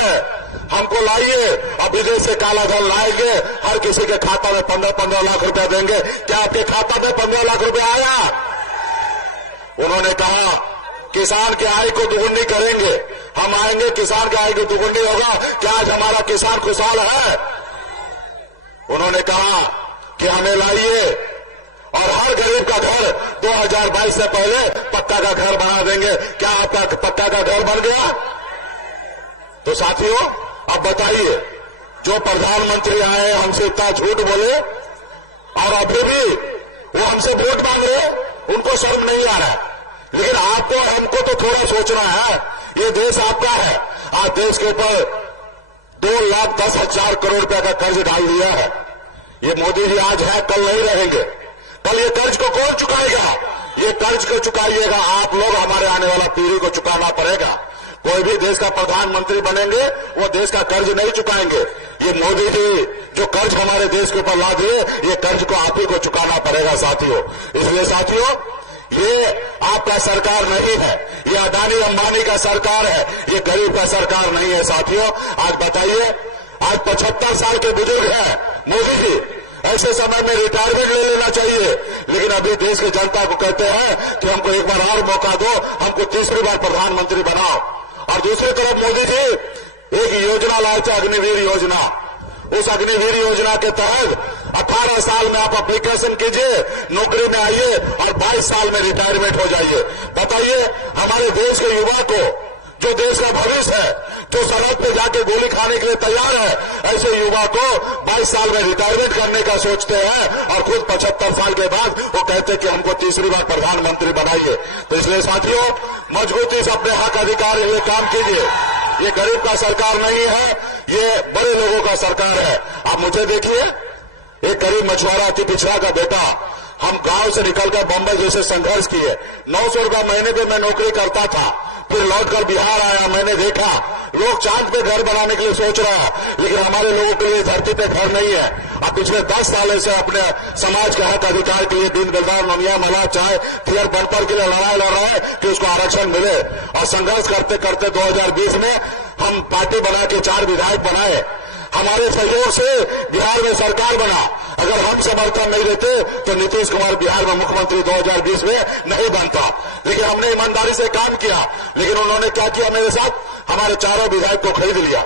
है, हमको लाइए और विदेश से काला धन लाएंगे, हर किसी के खाता में 15-15 लाख रुपए देंगे। क्या आपके खाता में 15 लाख रुपए आया? उन्होंने कहा किसान की आय को दुगुनी करेंगे, हम आएंगे किसान की आय को दुगुनी होगा। क्या आज हमारा किसान खुशहाल है? उन्होंने कहा कि हमें लाइए और हर गरीब का घर 2022 से पहले पक्का का घर बना देंगे। क्या आपका पक्का का घर बन गया? तो साथियों, अब बताइए, जो प्रधानमंत्री आए हमसे इतना झूठ बोले और अभी भी वो हमसे वोट मांगे, उनको शर्म नहीं आ रहा। लेकिन आपको हमको तो थोड़ा सोचना है, ये देश आपका है। आज देश के ऊपर 2,10,000 करोड़ रुपए का कर्ज डाल दिया है। ये मोदी जी आज है, कल नहीं रहेंगे। कल ये कर्ज को कौन चुकाएगा? ये कर्ज को चुकाइएगा आप लोग, हमारे आने वाला पीढ़ी को चुकाना पड़ेगा। कोई भी देश का प्रधानमंत्री बनेंगे वो देश का कर्ज नहीं चुकाएंगे। ये मोदी जी जो कर्ज हमारे देश के ऊपर ला दिए, ये कर्ज को आप ही को चुकाना पड़ेगा साथियों। इसलिए साथियों, ये आपका सरकार नहीं है, ये अडानी अंबानी का सरकार है, ये गरीब का सरकार नहीं है साथियों। आज बताइए, आज 75 साल के बुजुर्ग हैं मोदी जी, ऐसे समय में रिटायरमेंट ले लेना चाहिए, लेकिन अभी देश की जनता को कहते हैं कि हमको एक बार और मौका दो, हमको तीसरी बार प्रधानमंत्री बनाओ। और दूसरी तरफ मोदी जी एक योजना लाए थे, अग्निवीर योजना। उस अग्निवीर योजना के तहत 18 साल में आप एप्लीकेशन कीजिए, नौकरी में आइए और 22 साल में रिटायरमेंट हो जाइए। बताइए, हमारे देश के युवा को, जो देश का भविष्य है, जो सड़क पे जाके गोली खाने के लिए तैयार है, ऐसे युवा को 22 साल में रिटायरमेंट करने का सोचते हैं और खुद 75 साल के बाद वो कहते हैं कि हमको तीसरी बार प्रधानमंत्री बनाइए। तो इसलिए साथियों, मजबूती से अपने हक अधिकार के लिए काम कीजिए। ये गरीब का सरकार नहीं है, ये बड़े लोगों का सरकार है। आप मुझे देखिए, एक गरीब मछुआरा अति पिछड़ा का बेटा, हम गांव से निकलकर बंबई जैसे संघर्ष किए, 900 रुपया महीने पे मैं नौकरी करता था, फिर लौटकर बिहार आया। मैंने देखा लोग चांद पे घर बनाने के लिए सोच रहे हैं, लेकिन हमारे लोगों के लिए धरती पे घर नहीं है। अब पिछले 10 सालों से अपने समाज के हक अधिकार के लिए दिन बेदार नमिया मला चाहे थियर बनकर के लिए लड़ाई लड़ रहे हैं कि उसको आरक्षण मिले। और संघर्ष करते करते 2020 में हम पार्टी बना के 4 विधायक बनाए। हमारे सहयोग से बिहार में सरकार बना। अगर हम समर्थन नहीं देते तो नीतीश कुमार बिहार में मुख्यमंत्री 2020 में नहीं बनता। लेकिन हमने ईमानदारी से काम किया। लेकिन उन्होंने क्या किया मेरे साथ? हमारे 4 विधायक को खरीद लिया।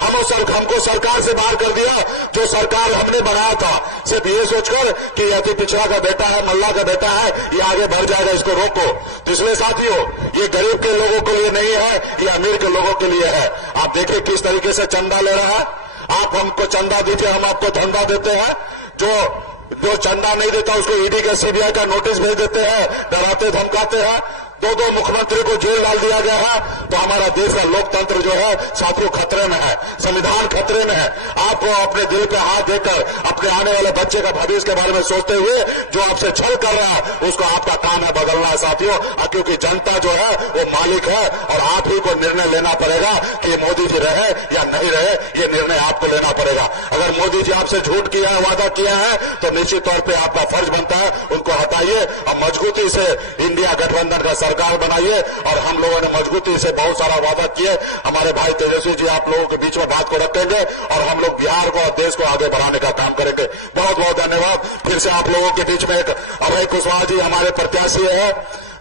हमको सरकार से बाहर कर दिया। जो सरकार हमने बनाया था, सिर्फ ये सोचकर कि अति पिछड़ा का बेटा है, मल्ला का बेटा है, ये आगे बढ़ जाएगा, इसको रोको। तो इसलिए साथियों, ये गरीब के लोगों के लिए नहीं है, ये अमीर के लोगों के लिए है। आप देखिए किस तरीके से चंदा ले रहा है। आप हमको चंदा दीजिए, हम आपको धंधा देते हैं। जो चंदा नहीं देता उसको ईडी के सीबीआई का नोटिस भेज देते हैं, डराते धमकाते हैं। 2 मुख्यमंत्री को जेल डाल दिया गया है। तो हमारा देश का लोकतंत्र जो है साथियों खतरे में है, संविधान खतरे में है। आप अपने दिल पे हाथ देकर अपने आने वाले बच्चे का भविष्य के बारे में सोचते हुए जो आपसे छल कर रहा है, उसको आपका काम है बदलना है साथियों। क्योंकि जनता जो है वो मालिक है और आप ही को निर्णय लेना पड़ेगा कि मोदी जी रहे या नहीं रहे, ये निर्णय आपको लेना पड़ेगा। अगर मोदी जी आपसे झूठ किया है, वादा किया है, तो निश्चित तौर पर आपका फर्ज बनता है उनको हटाइए और मजबूती से इंडिया गठबंधन का सरकार बनाइए। और हम लोगों ने मजबूती से बहुत सारा वादा किए। हमारे भाई तेजस्वी जी आप लोगों के बीच में बात को रखेंगे और हम लोग बिहार को और देश को आगे बढ़ाने का काम करेंगे। बहुत बहुत धन्यवाद। फिर से आप लोगों के बीच में एक अभय कुशवाहा जी हमारे प्रत्याशी है,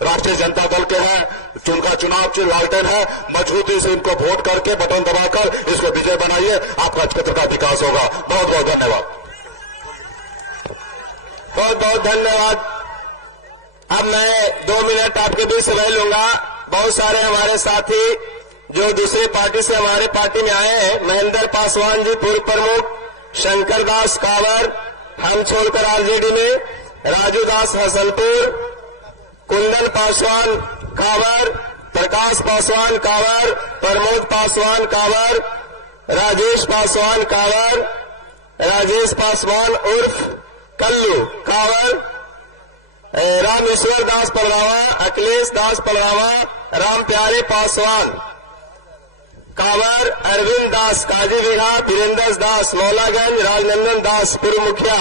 राष्ट्रीय जनता दल के हैं, जिनका चुनाव जो लालटेन है, मजबूती से इनको वोट करके बटन दबाकर इसको विजय बनाइए। आपका क्षेत्र का विकास होगा। बहुत बहुत धन्यवाद। बहुत बहुत धन्यवाद। अब मैं 2 मिनट आपके बीच रह लूंगा। बहुत सारे हमारे साथी जो दूसरी पार्टी से हमारे पार्टी में आए हैं, महेंद्र पासवान जी पूर्व प्रमुख, शंकर दास कांवर हम छोड़कर आरजेडी में, राजू दास हसनपुर, कुंदन पासवान कांवर, प्रकाश पासवान कांवर, प्रमोद पासवान कांवर, राजेश पासवान कांवर, राजेश पासवान उर्फ कल्लू कांवर, रामेश्वर दास पलरावा, अखिलेश दास पलरावा, राम प्यारे पासवान कांवर, अरविंद दास काजीविरा, धीरेन्द्र दास मौलागंज, राजनंदन दास पूर्व मुखिया,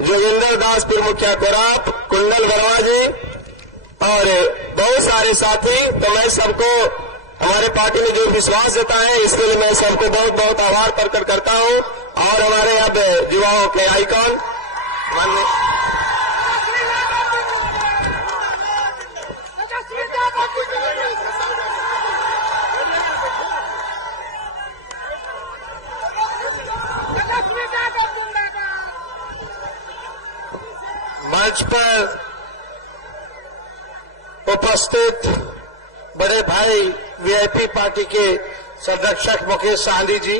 जोगिंदर दास पूर्व मुखिया कोराप, कुंडल वर्मा जी और बहुत सारे साथी। तो मैं सबको हमारे पार्टी में जो विश्वास देता है, इसके लिए मैं सबको बहुत बहुत आभार प्रकट करता हूं। और हमारे अब युवाओं के आइकॉन मंच पर उपस्थित बड़े भाई वीआईपी पार्टी के संरक्षक मुकेश साहनी जी,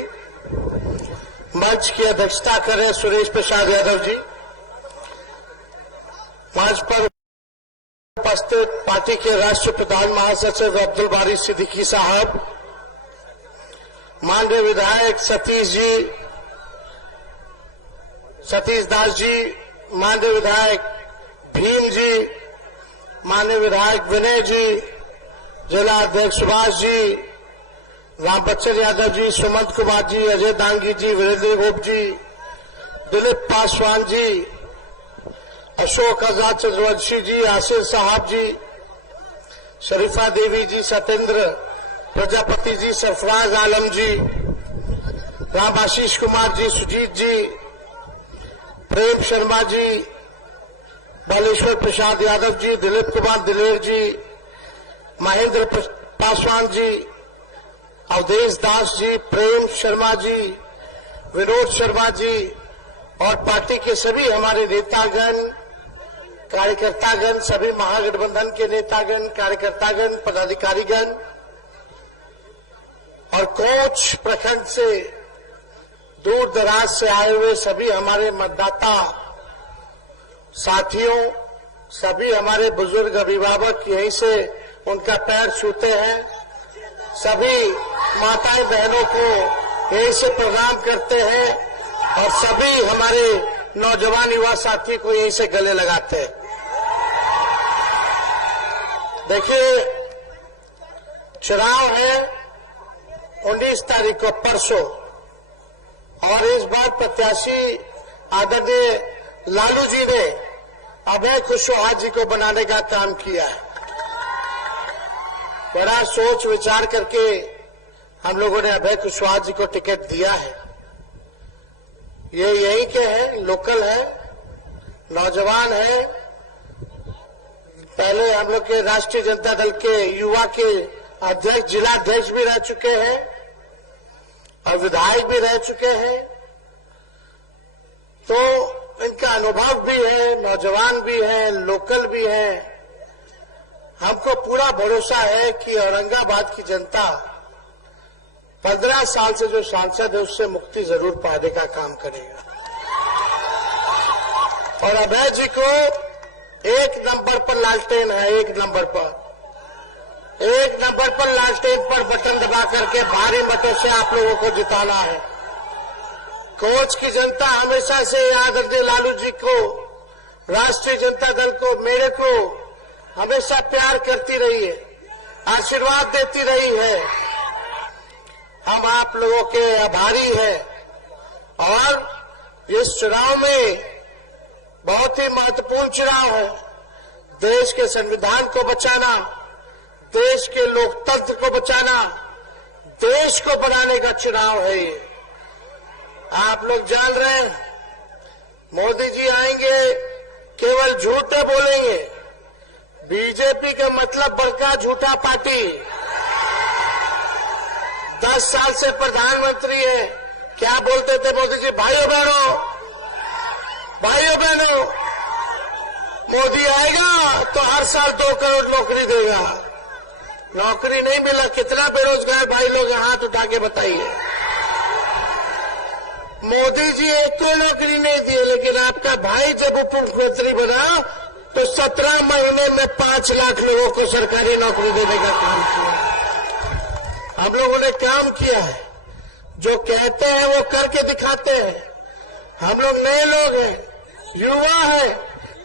मंच की अध्यक्षता कर रहे सुरेश प्रसाद यादव जी, मंच पर उपस्थित पार्टी के राष्ट्रीय प्रधान महासचिव अब्दुल बारी सिद्दीकी साहब, माननीय विधायक सतीश दास जी, माननीय विधायक भीम जी, माननीय विधायक विनय जी, जिला अध्यक्ष सुभाष जी, राम बच्चन यादव जी, सुमंत कुमार जी, अजय दांगी जी, वीरेंद्र गोप जी, दिलीप पासवान जी, अशोक आजाद चंद्रवंशी जी, आसिफ साहब जी, शरीफा देवी जी, सत्येंद्र प्रजापति जी, सरफराज आलम जी, राम आशीष कुमार जी, सुजीत जी, प्रेम शर्मा जी, बालेश्वर प्रसाद यादव जी, दिलीप कुमार दिलेर जी, महेंद्र पासवान जी, अवधेश दास जी, प्रेम शर्मा जी, विनोद शर्मा जी और पार्टी के सभी हमारे नेतागण, कार्यकर्तागण, सभी महागठबंधन के नेतागण, कार्यकर्तागण, पदाधिकारीगण और कोच प्रखंड से दूर दराज से आए हुए सभी हमारे मतदाता साथियों, सभी हमारे बुजुर्ग अभिभावक यहीं से उनका पैर छूते हैं, सभी माताएं बहनों को यहीं से प्रणाम करते हैं और सभी हमारे नौजवान युवा साथी को यहीं से गले लगाते हैं। देखिए, चुनाव है 19 तारीख को, परसों, और इस बार प्रत्याशी आदरणीय लालू जी ने अभय कुशवाहा जी को बनाने का काम किया है। बड़ा सोच विचार करके हम लोगों ने अभय कुशवाहा जी को टिकट दिया है। ये यहीं के हैं, लोकल है, नौजवान है, पहले हम लोग के राष्ट्रीय जनता दल के युवा के अध्यक्ष, जिला अध्यक्ष भी रह चुके हैं और विधायक भी रह चुके हैं, तो इनका अनुभव भी है, नौजवान भी है, लोकल भी है। हमको पूरा भरोसा है कि औरंगाबाद की जनता 15 साल से जो सांसद है उससे मुक्ति जरूर पाने का काम करेगा और अभय जी को 1 नंबर पर लालटेन है, 1 नंबर पर लालटेन पर बटन दबा करके भारी मतों से आप लोगों को जिताना है। कोच की जनता हमेशा से आदरणीय लालू जी को, राष्ट्रीय जनता दल को, मेरे को हमेशा प्यार करती रही है, आशीर्वाद देती रही है। हम आप लोगों के आभारी हैं और इस चुनाव में बहुत ही महत्वपूर्ण चुनाव है। देश के संविधान को बचाना, देश के लोकतंत्र को बचाना, देश को बनाने का चुनाव है ये। आप लोग जान रहे हैं, मोदी जी आएंगे, केवल झूठ न बोलेंगे। बीजेपी का मतलब बड़का झूठा पार्टी, 10 साल से प्रधानमंत्री है। क्या बोलते थे मोदी जी? भाइयों बहनों, मोदी आएगा तो हर साल 2 करोड़ नौकरी देगा। नौकरी नहीं मिला, कितना बेरोजगार भाई लोग हाथ उठा के बताइए। मोदी जी एक तो नौकरी नहीं दी, लेकिन आपका भाई जब उप मुख्यमंत्री बना तो 17 महीने में 5 लाख लोगों को सरकारी नौकरी देने का काम किया। हम लोगों ने काम किया है, जो कहते हैं वो करके दिखाते हैं। हम लोग नए लोग हैं, युवा है,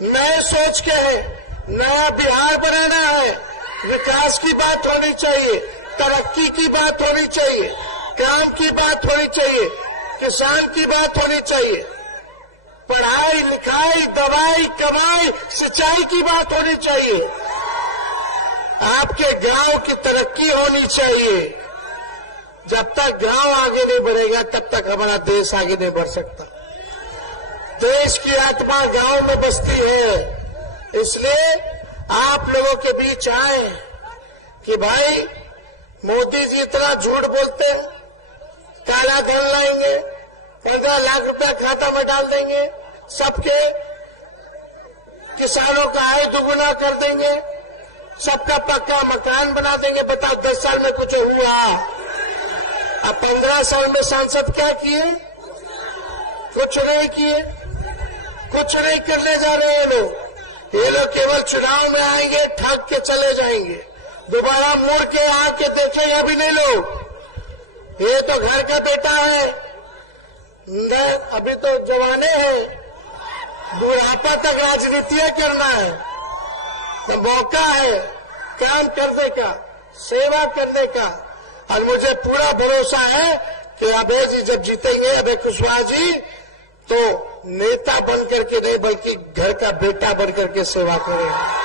नए सोच के हैं, नया बिहार बनाना है। विकास की बात होनी चाहिए, तरक्की की बात होनी चाहिए, काम की बात होनी चाहिए, किसान की बात होनी चाहिए, पढ़ाई लिखाई, दवाई, कमाई, सिंचाई की बात होनी चाहिए। आपके गांव की तरक्की होनी चाहिए। जब तक गांव आगे नहीं बढ़ेगा तब तक हमारा देश आगे नहीं बढ़ सकता। देश की आत्मा गांव में बसती है। इसलिए आप लोगों के बीच आए कि भाई मोदी जी इतना झूठ बोलते हैं, काला धन लाएंगे, 15 लाख रुपया खाता में डाल देंगे, सबके किसानों का आय दुगुना कर देंगे, सबका पक्का मकान बना देंगे। बताओ 10 साल में कुछ हुआ? अब 15 साल में सांसद क्या किए? कुछ नहीं किए, कुछ नहीं करने जा रहे हैं लोग। ये लोग केवल चुनाव में आएंगे, ठग के चले जाएंगे, दोबारा मुड़ के आके देखेंगे भी नहीं लोग। ये तो घर का बेटा है, अभी तो जवाने हैं, बुढ़ापा तक राजनीति करना है, तो मौका है काम करने का, सेवा करने का। और मुझे पूरा भरोसा है कि अभय जी जब जीतेंगे, अभय कुशवाहा जी, तो नेता बन करके नहीं बल्कि घर का बेटा बन करके सेवा करेंगे।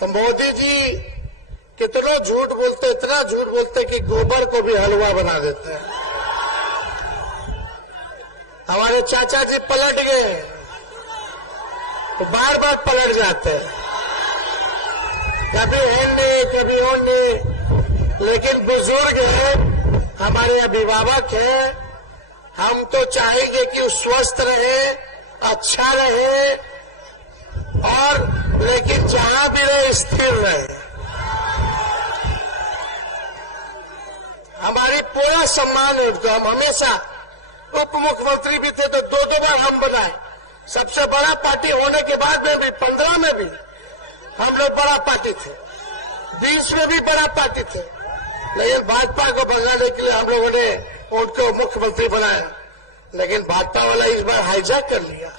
तो मोदी जी कितना झूठ बोलते, इतना झूठ बोलते कि गोबर को भी हलवा बना देते हैं। हमारे चाचा जी पलट गए तो बार बार पलट जाते हैं, कभी हिंदी कभी होंगे, लेकिन बुजुर्ग हैं, हमारे अभिभावक हैं। हम तो चाहेंगे कि वो स्वस्थ रहे, अच्छा रहे, और लेकिन जहां भी रहे स्थिर रहे। हमारी पूरा सम्मान है उनका। हम हमेशा उप मुख्यमंत्री भी थे तो 2-2 बार हम बनाए। सबसे बड़ा पार्टी होने के बाद में भी 15 में भी हम लोग बड़ा पार्टी थे, 20 में भी बड़ा पार्टी थे, लेकिन भाजपा को बनाने के लिए हम लोगों ने उनको मुख्यमंत्री बनाया। लेकिन भाजपा वाला इस बार हाईजैक कर लिया।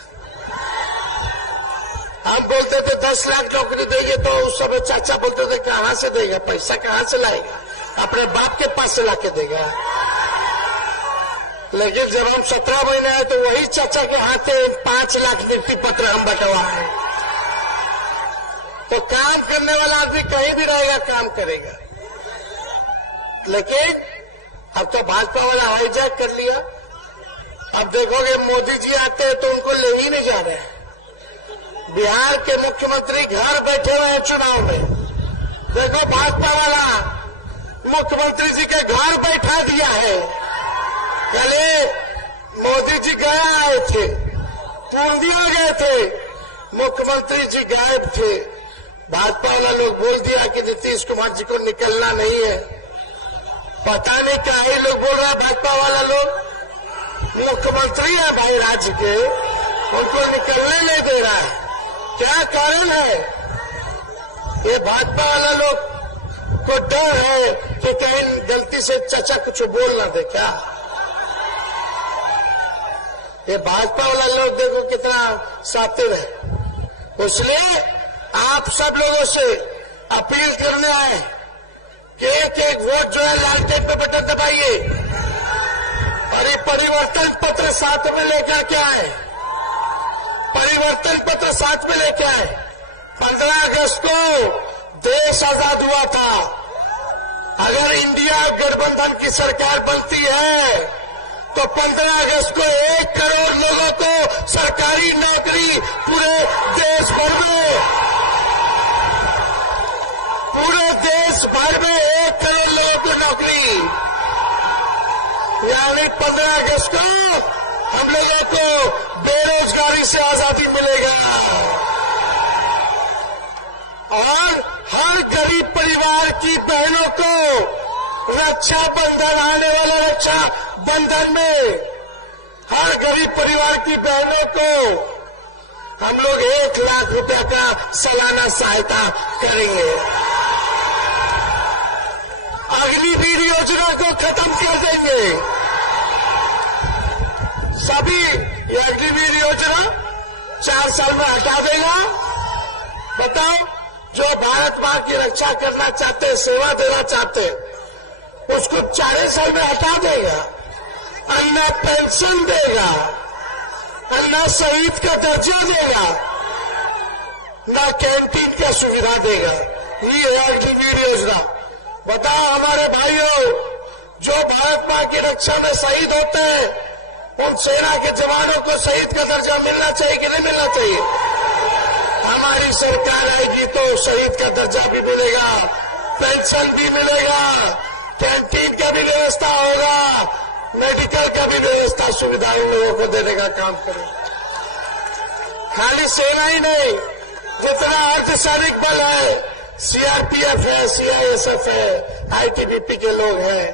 हम बोलते थे 10 लाख नौकरी देंगे, तो उस समय चाचा बोलते थे कहां से देगा, पैसा कहां से लाएगा, अपने बाप के पास से लाके देगा। लेकिन जब हम 17 महीने आए तो वही चाचा के हाथ से 5 लाख नियुक्ति पत्र हम बंटवाए। तो काम करने वाला आदमी कहीं भी रहेगा, काम करेगा। लेकिन अब तो भाजपा वाला हाईजैक कर लिया। अब देखोगे मोदी जी आते हैं तो उनको ले ही नहीं जा रहे हैं। बिहार के मुख्यमंत्री घर बैठे हुए हैं चुनाव में। देखो भाजपा वाला मुख्यमंत्री जी के घर बैठा दिया है। पहले मोदी जी गए आए थे, पूर्णिया गए थे, मुख्यमंत्री जी गायब थे। भाजपा वाला लोग बोल दिया कि नीतीश कुमार जी को निकलना नहीं है। पता नहीं क्या ही लोग बोल रहा है। भाजपा वाला लोग मुख्यमंत्री है भाई राज्य के, उनको निकलने नहीं दे रहा है। क्या कारण है? ये भाजपा वाला लोग को डर है कि कहीं गलती से चाचा कुछ बोल ना दे क्या। ये भाजपा वाला लोग देखो कितना शातिर है। इसलिए आप सब लोगों से अपील करने आए कि एक वोट जो है लालटेन पे बटन दबाइए और ये परिवर्तन पत्र साथ में लेकर के आए। परिवर्तन पत्र साथ में लेकर आए। 15 अगस्त को देश आजाद हुआ था। अगर इंडिया गठबंधन की सरकार बनती है तो 15 अगस्त को 1 करोड़ लोगों को सरकारी नौकरी पूरे देश भर में, पूरे देश भर में 1 करोड़ लोगों को नौकरी, यानी 15 अगस्त को हम लोगों को बेरोजगारी से आजादी मिलेगा। और हर गरीब परिवार की बहनों को रक्षा बंधन, आने वाले रक्षा बंधन में हर गरीब परिवार की बहनों को हम लोग 1 लाख रुपए का सालाना सहायता करेंगे। अग्निवीर योजना को खत्म कर देंगे। सभी ये अग्निवीर योजना 4 साल में हटा देगा। बताओ, जो भारत मां की रक्षा करना चाहते हैं, सेवा देना चाहते हैं, उसको 40 साल में हटा देगा। और न पेंशन देगा और न शहीद का दर्जा देगा। ना कैंटीन का सुविधा देगा। ये है की योजना। बताओ हमारे भाइयों, जो भारत मां की रक्षा में शहीद होते हैं, उन सेना के जवानों को शहीद का दर्जा मिलना चाहिए कि नहीं मिलना चाहिए? हमारी सरकार आएगी तो शहीद का दर्जा भी मिलेगा, पेंशन भी मिलेगा, कैंटीन का भी व्यवस्था होगा, मेडिकल का भी व्यवस्था, सुविधा उन लोगों को देने का काम करेगा। खाली सेना ही नहीं, जितना अर्धसैनिक बल है, सीआरपीएफ है, सीआईएसएफ है, आईटीबीपी के लोग हैं,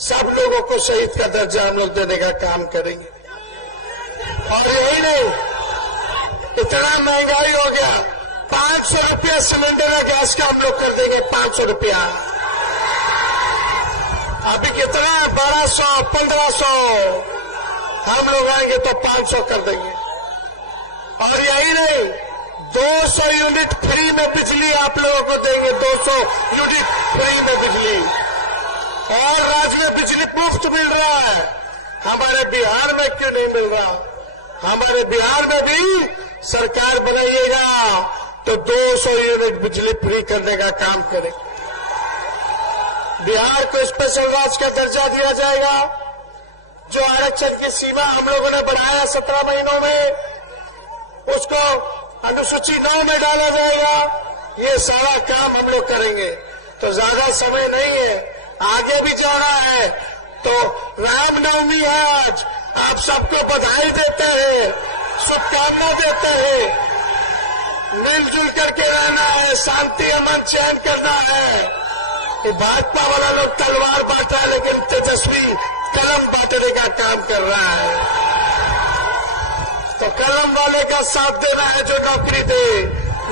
सब लोगों को शहीद का दर्जा हम लोग देने का काम करेंगे। और यही नहीं, इतना महंगाई हो गया, 500 रुपया सिलेंडर है गैस का हम लोग कर देंगे, 500 रुपया। अभी कितना है? 1200, 1500, हम लोग आएंगे तो 500 कर देंगे। और यही नहीं, 200 यूनिट फ्री में बिजली आप लोगों को देंगे, 200 यूनिट फ्री में बिजली। और राज्य में बिजली मुफ्त मिल रहा है, हमारे बिहार में क्यों नहीं मिल रहा? हमारे बिहार में भी सरकार बनाइएगा तो 200 यूनिट बिजली फ्री करने का काम करें। बिहार को स्पेशल राज्य का दर्जा दिया जाएगा। जो आरक्षण की सीमा हम लोगों ने बढ़ाया 17 महीनों में, उसको अनुसूची 9 में डाला जाएगा। ये सारा काम हम लोग करेंगे। तो ज्यादा समय नहीं है, आगे भी जाना है। तो रामनवमी है आज, आप सबको बधाई देते हैं, शुभकामना देते हैं। मिलजुल करके रहना है, शांति अमन चैन करना है। ये भाजपा वाला लोग तलवार बांटा, लेकिन तेजस्वी कलम बांटने का काम कर रहा है। तो कलम वाले का साथ देना है जो नौकरी दे,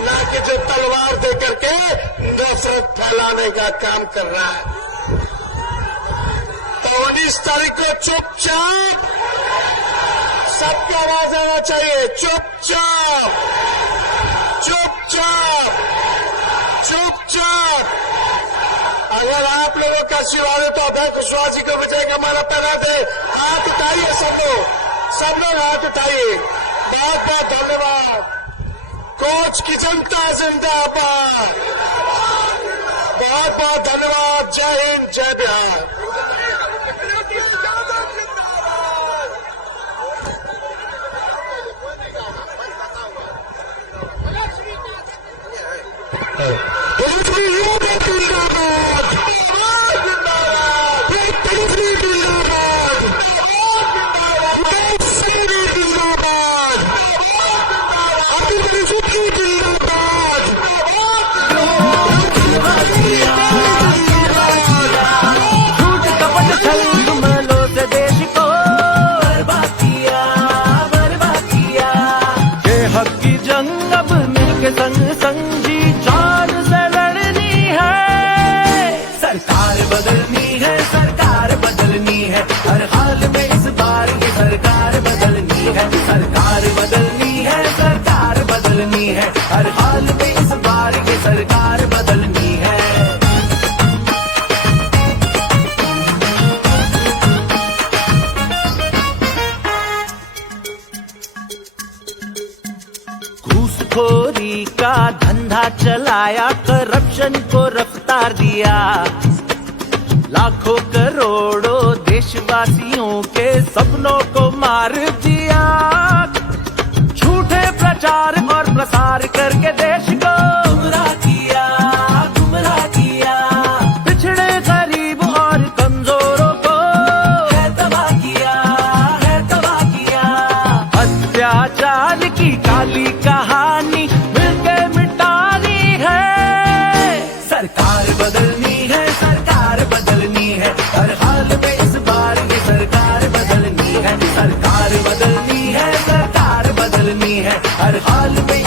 ना कि जो तलवार दे करके नफरत फैलाने का काम कर रहा है। तो 19 तारीख को चुपचाप सबकी आवाज आना चाहिए, चुपचाप चुपचाप चुपचाप। अगर आप लोगों का आशीर्वाद है तो अभय कुशवाहा जी को विजय का माला पहना दे। हाथ उठाइए सब लोग हाथ उठाइए। बहुत बहुत धन्यवाद। कोच की जनता जिंदाबाद। बहुत बहुत धन्यवाद। जय हिंद, जय बिहार। हर हाल में इस बार ये सरकार बदलनी है। घूसखोरी का धंधा चलाया, करप्शन को रफ्तार दिया, लाखों करोड़ों देशवासियों के सपनों को मार दिया। झूठे प्रचार और प्रसार करके देश को गुमराह किया, पिछड़े गरीब और कमजोरों को है तबाह किया। अत्याचार की काली कहानी मिलके मिटानी है। सरकार बदलनी है, सरकार बदलनी है, हर हाल में इस बार ये सरकार बदलनी है। सरकार बदलनी है, सरकार बदलनी है, हर हाल में